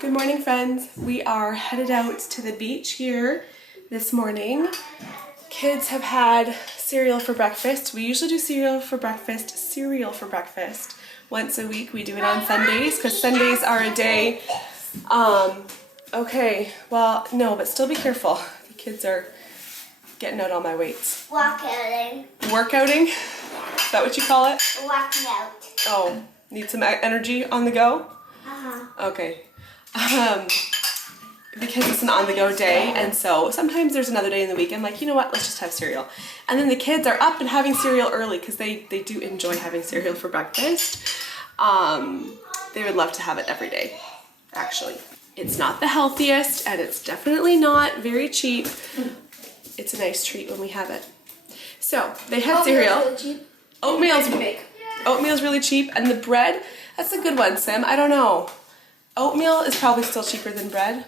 Good morning, friends. We are headed out to the beach here this morning. Kids have had cereal for breakfast. We usually do cereal for breakfast once a week. We do it on Sundays because Sundays are a day. Okay, well, no, but still be careful. The kids are getting out all my weights. Workouting. Workouting? Is that what you call it? Working out. Oh, need some energy on the go? Okay. Because it's an on-the-go day, and so sometimes there's another day in the week I'm like, you know what, let's just have cereal. And then the kids are up and having cereal early because they do enjoy having cereal for breakfast. They would love to have it every day, actually. It's not the healthiest, and it's definitely not very cheap. It's a nice treat when we have it. So, they had cereal. Oatmeal's really cheap, and the bread, that's a good one, Sim. I don't know. Oatmeal is probably still cheaper than bread.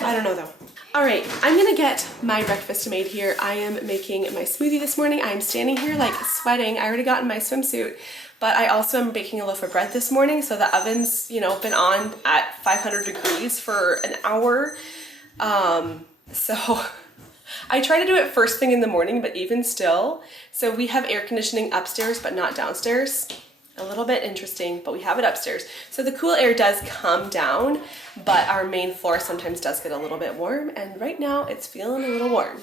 I don't know though. All right, I'm gonna get my breakfast made here. I am making my smoothie this morning. I'm standing here like sweating. I already got in my swimsuit, but I also am baking a loaf of bread this morning. So the oven's, been on at 500 degrees for an hour. So I try to do it first thing in the morning, but even still. So we have air conditioning upstairs, but not downstairs. A little bit interesting, but we have it upstairs. So the cool air does come down, but our main floor sometimes does get a little bit warm, and right now it's feeling a little warm.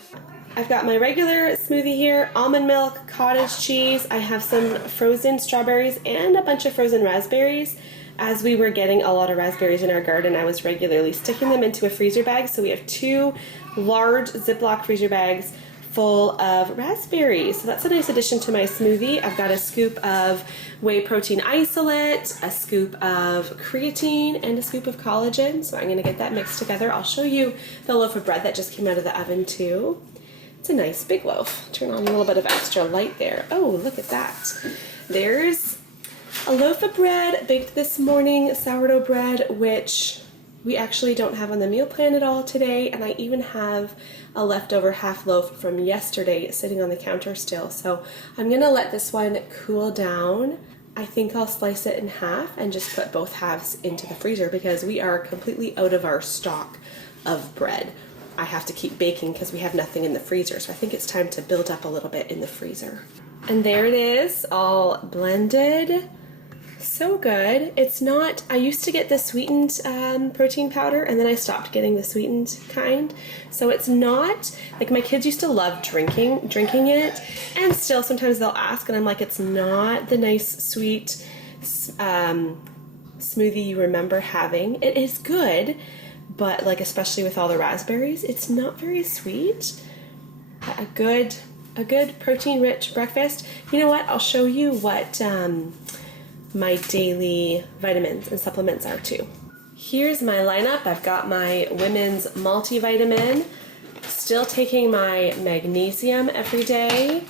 I've got my regular smoothie here, almond milk, cottage cheese. I have some frozen strawberries and a bunch of frozen raspberries. As we were getting a lot of raspberries in our garden, I was regularly sticking them into a freezer bag. So we have 2 large Ziploc freezer bags full of raspberries. So that's a nice addition to my smoothie. I've got a scoop of whey protein isolate, a scoop of creatine, and a scoop of collagen. So I'm gonna get that mixed together. I'll show you the loaf of bread that just came out of the oven too. It's a nice big loaf. Turn on a little bit of extra light there. Oh, look at that. There's a loaf of bread baked this morning, sourdough bread, which we actually don't have on the meal plan at all today, and I even have a leftover half loaf from yesterday sitting on the counter still. So I'm gonna let this one cool down. I think I'll slice it in half and just put both halves into the freezer because we are completely out of our stock of bread. I have to keep baking because we have nothing in the freezer, so I think it's time to build up a little bit in the freezer. And there it is, all blended. So good. It's not, I used to get the sweetened protein powder, and then I stopped getting the sweetened kind. So it's not, like my kids used to love drinking it, and still sometimes they'll ask, and I'm like, it's not the nice sweet smoothie you remember having. It is good, but like especially with all the raspberries, it's not very sweet. A good protein-rich breakfast. You know what? I'll show you what my daily vitamins and supplements are too. Here's my lineup. I've got my women's multivitamin, still taking my magnesium every day,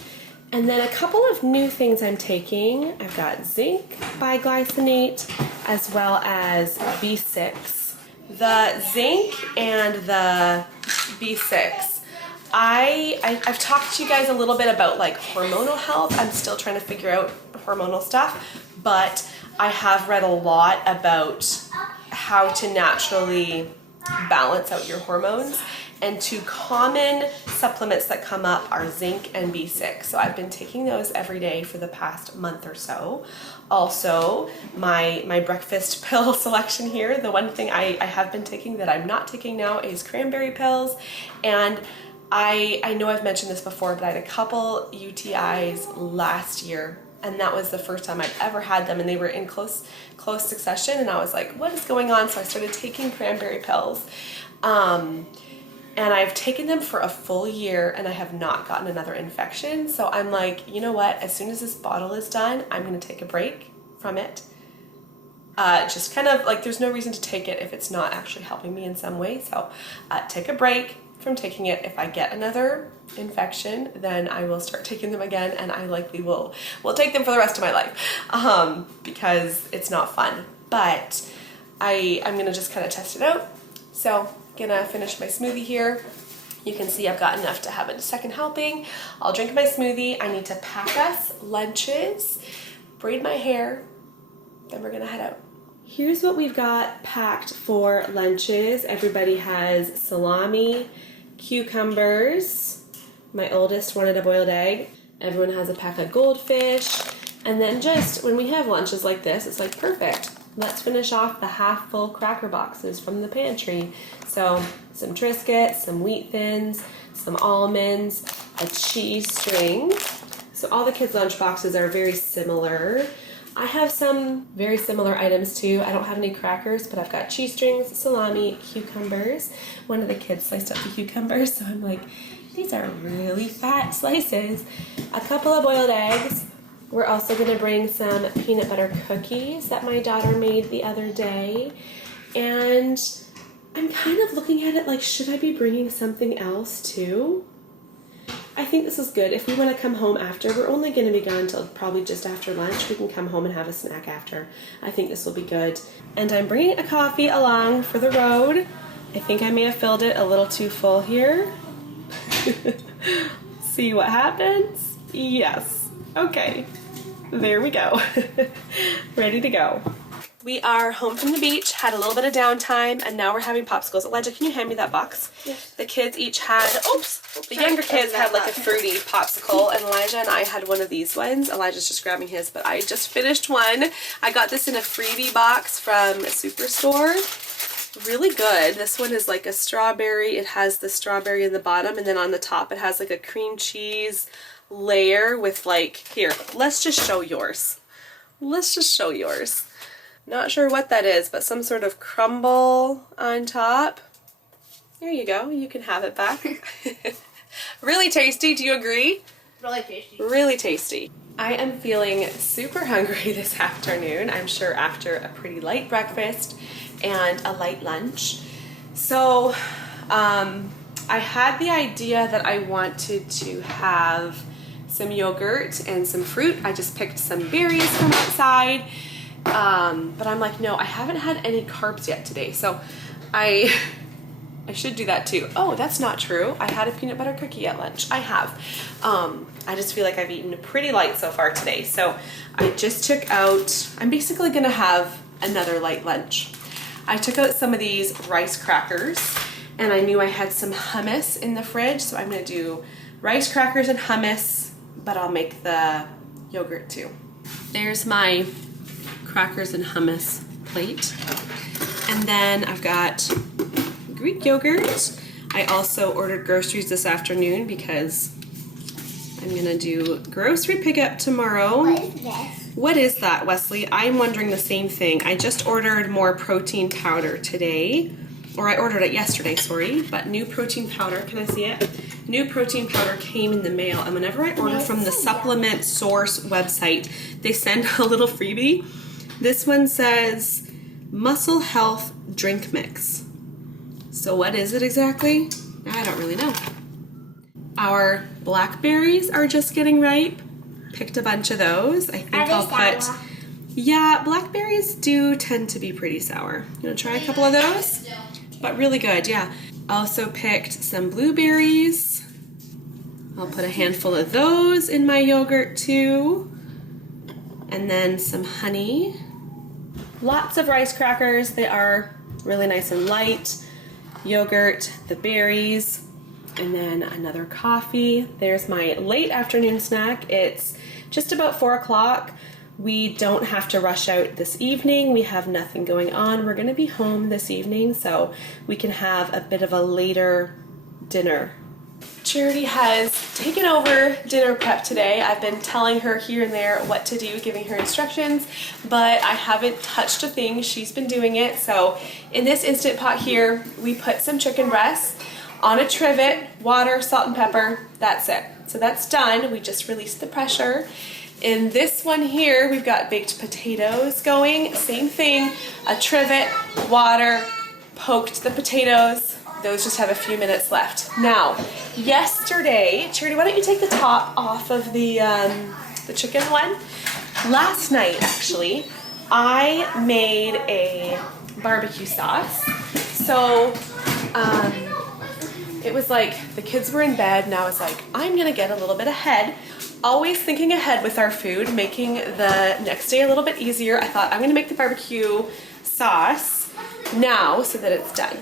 and then a couple of new things I'm taking. I've got zinc biglycinate as well as B6. The zinc and the B6, I've talked to you guys a little bit about like hormonal health. I'm still trying to figure out hormonal stuff, but I have read a lot about how to naturally balance out your hormones, and 2 common supplements that come up are zinc and B6. So I've been taking those every day for the past month or so. Also, my breakfast pill selection here, the one thing I have been taking that I'm not taking now is cranberry pills. And I know I've mentioned this before, but I had a couple UTIs last year, and that was the first time I'd ever had them, and they were in close succession, and I was like, what is going on? So I started taking cranberry pills, and I've taken them for a full year, and I have not gotten another infection. So I'm like, you know what? As soon as this bottle is done, I'm going to take a break from it. Just kind of like, there's no reason to take it if it's not actually helping me in some way. So take a break from taking it. If I get another infection, then I will start taking them again, and I likely will take them for the rest of my life because it's not fun. But I'm gonna just kind of test it out. So gonna finish my smoothie here. You can see I've got enough to have a second helping. I'll drink my smoothie. I need to pack us lunches, braid my hair, then we're gonna head out. Here's what we've got packed for lunches. Everybody has salami, cucumbers. My oldest wanted a boiled egg. Everyone has a pack of goldfish. And then just when we have lunches like this, it's like perfect. Let's finish off the half full cracker boxes from the pantry. So some Triscuits, some Wheat Thins, some almonds, a cheese string. So all the kids' lunch boxes are very similar. I have some very similar items too. I don't have any crackers, but I've got cheese strings, salami, cucumbers. One of the kids sliced up the cucumbers, so I'm like, these are really fat slices. A couple of boiled eggs. We're also going to bring some peanut butter cookies that my daughter made the other day. And I'm kind of looking at it like, should I be bringing something else too? I think this is good. If we want to come home after, we're only going to be gone until probably just after lunch. We can come home and have a snack after. I think this will be good. And I'm bringing a coffee along for the road. I think I may have filled it a little too full here. See what happens? Yes. Okay. There we go. Ready to go. We are home from the beach, had a little bit of downtime, and now we're having popsicles. Elijah, can you hand me that box? Yes. The kids each had, the younger kids had like a fruity popsicle, and Elijah and I had one of these ones. Elijah's just grabbing his, but I just finished one. I got this in a freebie box from Superstore. Really good. This one is like a strawberry. It has the strawberry in the bottom, and then on the top it has like a cream cheese layer with like, here, let's just show yours. Let's just show yours. Not sure what that is, but some sort of crumble on top. There you go. You can have it back. Really tasty. Do you agree? Really tasty. Really tasty. I am feeling super hungry this afternoon. I'm sure after a pretty light breakfast and a light lunch. So I had the idea that I wanted to have some yogurt and some fruit. I just picked some berries from outside. But I'm like, no, I haven't had any carbs yet today, so I should do that too. Oh, that's not true. I had a peanut butter cookie at lunch. I have. I just feel like I've eaten pretty light so far today, so I just took out, I'm basically gonna have another light lunch. I took out some of these rice crackers, and I knew I had some hummus in the fridge, so I'm gonna do rice crackers and hummus, but I'll make the yogurt too. There's my crackers and hummus plate. And then I've got Greek yogurt. I also ordered groceries this afternoon because I'm gonna do grocery pickup tomorrow. What is this? What is that, Wesley? I'm wondering the same thing. I just ordered more protein powder today. Or I ordered it yesterday, sorry, but new protein powder, can I see it? New protein powder came in the mail, and whenever I order from the Supplement Source website, they send a little freebie. This one says Muscle Health Drink Mix. So what is it exactly? I don't really know. Our blackberries are just getting ripe. Picked a bunch of those. I think I'll put... Yeah, blackberries do tend to be pretty sour. You want to try a couple of those? But really good, yeah. Also picked some blueberries. I'll put a handful of those in my yogurt too. And then some honey. Lots of rice crackers. They are really nice and light. Yogurt, the berries, and then another coffee. There's my late afternoon snack. It's just about 4 o'clock. We don't have to rush out this evening. We have nothing going on. We're going to be home this evening, so we can have a bit of a later dinner. Charity has taken over dinner prep today. I've been telling her here and there what to do, giving her instructions, but I haven't touched a thing. She's been doing it. So in this Instant Pot here, we put some chicken breasts on a trivet, water, salt and pepper. That's it. So that's done. We just released the pressure. In this one here, we've got baked potatoes going. Same thing, a trivet, water, poked the potatoes. Those just have a few minutes left. Now, yesterday, Charity, why don't you take the top off of the chicken one? Last night, actually, I made a barbecue sauce. So, it was like the kids were in bed, and I was like, I'm gonna get a little bit ahead. Always thinking ahead with our food, making the next day a little bit easier. I thought I'm gonna make the barbecue sauce now so that it's done.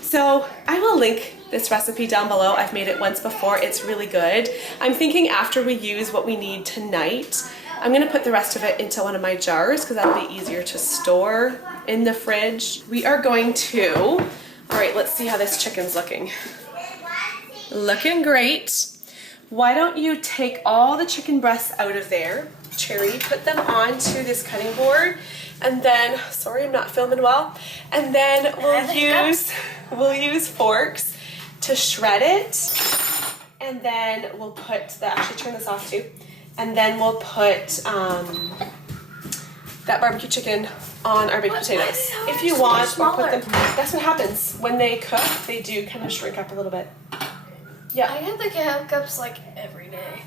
So I will link this recipe down below. I've made it once before. It's really good. I'm thinking after we use what we need tonight, I'm gonna put the rest of it into one of my jars because that'll be easier to store in the fridge. We are going to, all right, let's see how this chicken's looking. Looking great. Why don't you take all the chicken breasts out of there, Cherry, put them onto this cutting board, and then, sorry I'm not filming well, and then we'll use forks to shred it, and then we'll put actually turn this off too, and then we'll put that barbecue chicken on our baked potatoes. If you want, we'll put them, that's what happens. When they cook, they do kind of shrink up a little bit. Yeah. I get the hiccups like every day.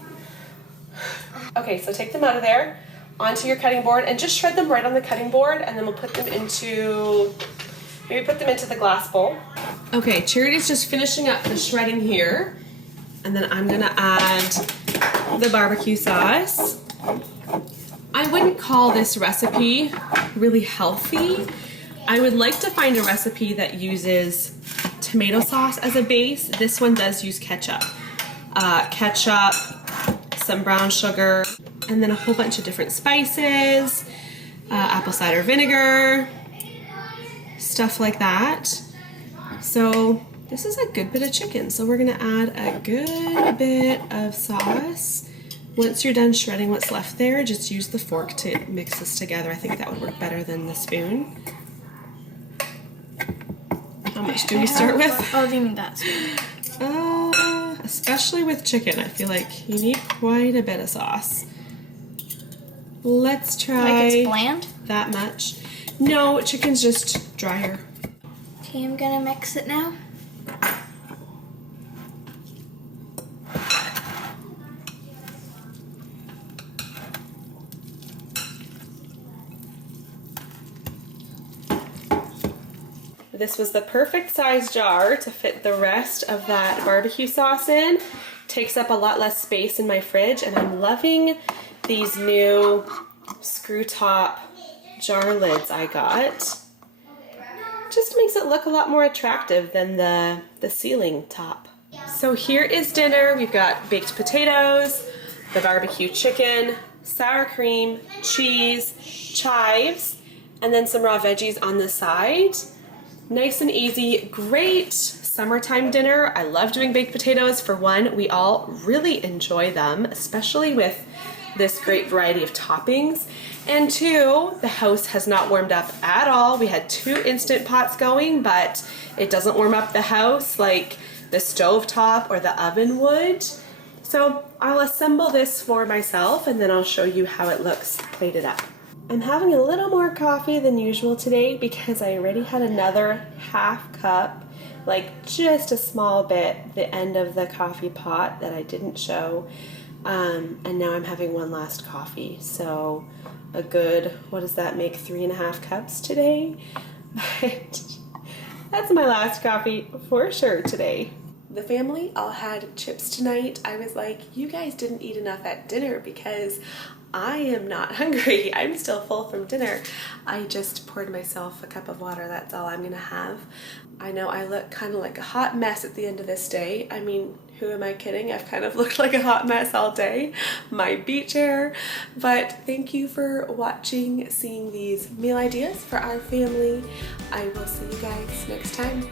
Okay, so take them out of there, onto your cutting board, and just shred them right on the cutting board, and then we'll put them into, maybe put them into the glass bowl. Okay, Charity's just finishing up the shredding here, and then I'm gonna add the barbecue sauce. I wouldn't call this recipe really healthy. I would like to find a recipe that uses tomato sauce as a base. This one does use ketchup. Ketchup, some brown sugar, and then a whole bunch of different spices, apple cider vinegar, stuff like that. So this is a good bit of chicken. So we're gonna add a good bit of sauce. Once you're done shredding what's left there, just use the fork to mix this together. I think that would work better than the spoon. How much do we start with? Oh, do you mean that spoon? Especially with chicken, I feel like you need quite a bit of sauce. Let's try Like it's bland? that much. No, chicken's just drier. Okay, I'm gonna mix it now. This was the perfect size jar to fit the rest of that barbecue sauce in. Takes up a lot less space in my fridge, and I'm loving these new screw top jar lids I got. Just makes it look a lot more attractive than the ceiling top. So here is dinner. We've got baked potatoes, the barbecue chicken, sour cream, cheese, chives, and then some raw veggies on the side. Nice and easy, great summertime dinner. I love doing baked potatoes. For one, we all really enjoy them, especially with this great variety of toppings. And two, the house has not warmed up at all. We had 2 Instant Pots going, but it doesn't warm up the house like the stove top or the oven would. So I'll assemble this for myself, and then I'll show you how it looks plated up. I'm having a little more coffee than usual today because I already had another half cup, like just a small bit, the end of the coffee pot that I didn't show. And now I'm having one last coffee. So a good, what does that make, 3.5 cups today? But that's my last coffee for sure today. The family all had chips tonight. I was like, you guys didn't eat enough at dinner because I am not hungry. I'm still full from dinner. I just poured myself a cup of water. That's all I'm gonna have. I know I look kind of like a hot mess at the end of this day. I mean, who am I kidding? I've kind of looked like a hot mess all day. My beach hair. But thank you for watching, seeing these meal ideas for our family. I will see you guys next time.